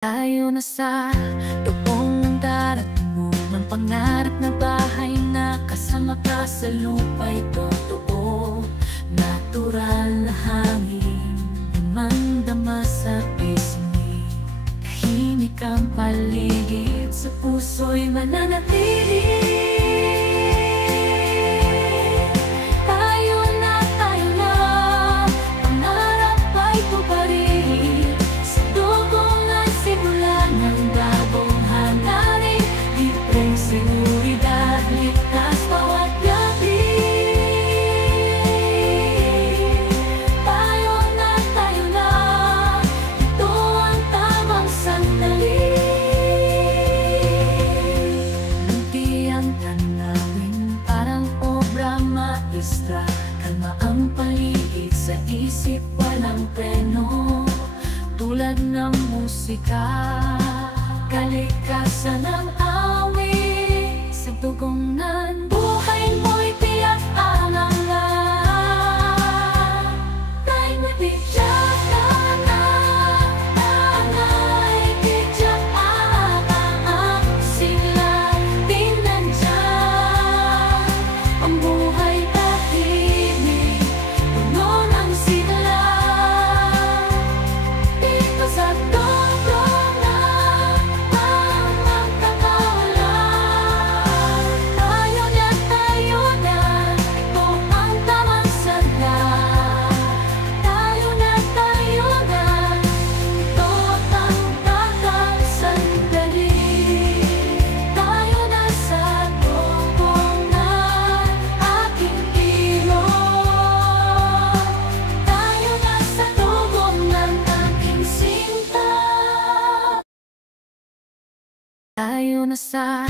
Tayo na sa lubong ng darat mo, ng pangarap na bahay na kasama ka sa lupa'y totoo. Natural na hangin, damang-dama sa pisngi. Tahimik ang paligid, sa puso'y mananatili. Seguridad, ligtas bawat gabi. Tayo na, ito ang tamang sandali. Hindi ang tanawin, parang obra maestra. Kalma ang paligid, sa isip walang preno. Tulad ng musika, kalikasan ng awit. Sa tugunan, buhay mo'y tiyak angalan. Tayo mo'y tiyak na, tanay tiyak sila din nandyan. Ang buhay tahimik, puno ng sigla. Dito sa tayo na sa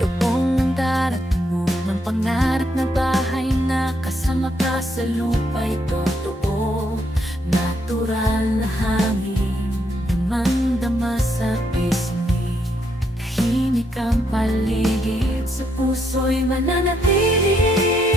lubong ng darat mo, ng pangarap na bahay na kasama ka sa lupa'y totoo. Natural na hangin, damang-dama sa pisngi. Tahimik ang paligid, sa puso'y mananatili.